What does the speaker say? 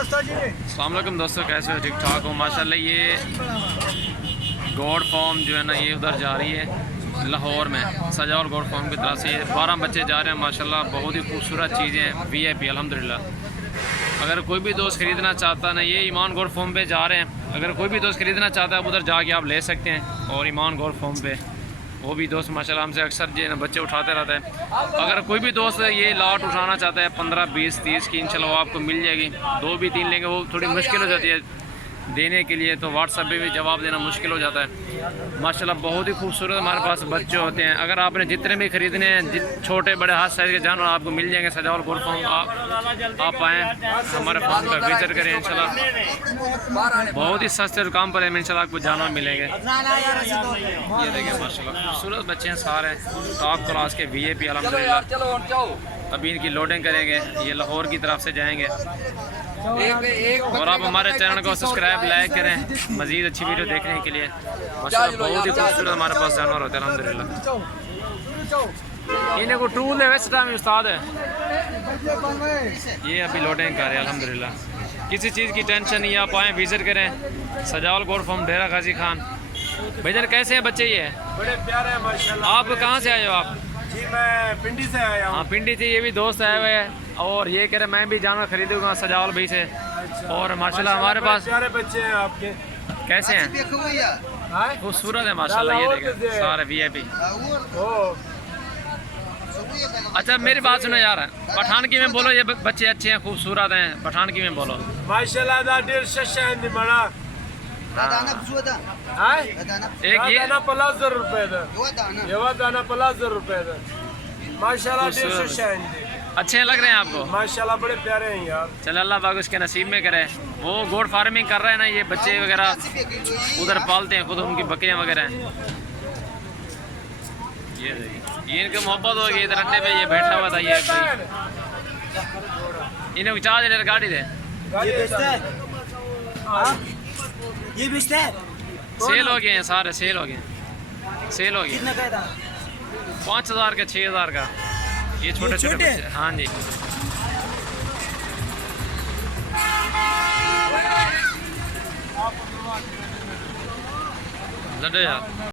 अस्सलाम वालेकुम दोस्तों, कैसे हो? ठीक ठाक हो माशाल्लाह। ये गोड फॉर्म जो है ना, ये उधर जा रही है लाहौर में, सजाउल गोड फॉर्म की तरफ से। ये 12 बच्चे जा रहे हैं माशाल्लाह। बहुत ही खूबसूरत चीज़ें हैं, VIP अल्हम्दुलिल्लाह। अगर कोई भी दोस्त ख़रीदना चाहता ना, ये ईमान गोड फॉर्म पे जा रहे हैं। अगर कोई भी दोस्त ख़रीदना चाहता है उधर जाके आप ले सकते हैं। और ईमान गोड फॉर्म पे वो भी दोस्त माशाल्लाह हमसे अक्सर जो है ना बच्चे उठाते रहते हैं। अगर कोई भी दोस्त ये लॉट उठाना चाहता है 15, 20, 30 की, इंशाल्लाह वो आपको मिल जाएगी। 2 भी 3 लेंगे वो थोड़ी मुश्किल हो जाती है देने के लिए, तो व्हाट्सएप पे भी जवाब देना मुश्किल हो जाता है माशाल्लाह। बहुत ही खूबसूरत हमारे पास बच्चे होते हैं। अगर आपने जितने भी ख़रीदने हैं, छोटे बड़े हर साइज़ के जानवर आपको मिल जाएंगे सजाउल गोड फॉर्म। आप आएँ हमारे फार्म का विजिट करें इंशाल्लाह। बहुत ही सस्ते दुकान पर है इंशाल्लाह आपको जानवर मिलेंगे। ये देखिए माशाल्लाह खूबसूरत बच्चे हैं सारे, टॉप क्लास के VIP अल्हम्दुलिल्लाह। अभी इनकी लोडिंग करेंगे, ये लाहौर की तरफ से जाएंगे। और आप हमारे चैनल को सब्सक्राइब लाइक करें मज़ीद अच्छी वीडियो देखने के लिए। माशाल्लाह बहुत ही खूबसूरत हमारे पास जानवर होते हैं अल्हम्दुलिल्लाह। इन्हें को टूल है वैसे टाइम उस्ताद है, ये अभी लोडिंग कर रहे हैं अल्हम्दुलिल्लाह। किसी चीज़ की टेंशन नहीं, आप आएँ विजिट करें सजाउल गोड फॉर्म डेरा गाजी खान। भैया कैसे हैं बच्चे? ये बड़े प्यारे हैं माशाल्लाह। आप कहाँ से आए हो? आप जी मैं पिंडी से आया हूँ। हाँ पिंडी से, ये भी दोस्त आए हुए हैं और ये कह रहे मैं भी जानवर खरीदूंगा सजाउल भाई से। और माशाल्लाह हमारे पास प्यारे बच्चे हैं आपके। कैसे हैं? खूबसूरत है माशाल्लाह। ये देखें सारे VIP। अच्छा मेरी बात सुनो यार, पठान की में बोलो ये बच्चे अच्छे हैं खूबसूरत हैं, पठान की में बोलो माशाल्लाह। दा डेढ़ शशा है बड़ा। एक ये दाना ₹50 दा, ये दाना ₹50 दा माशाल्लाह। डेढ़ शशा है अच्छे लग रहे हैं आपको माशाल्लाह, बड़े प्यारे हैं यार। चल अल्लाह पाक उसके नसीब में करे। वो गोड फार्मिंग कर रहे हैं ना, ये बच्चे वगैरह उधर पालते हैं खुद, उनकी बकरियां वगैरह हैं। ये देखिए इनकी मोहब्बत होगी इधर अड्डे पे ये बैठा हुआ था। ये इन्हें चार्ज ले गाड़ी दे, ये बेचता है। सेल हो गए हैं सारे, सेल हो गए, सेल हो गए। 5000 का, 6000 का, ये छोटे छोटे बच्चे। हाँ जी लड्डू यार।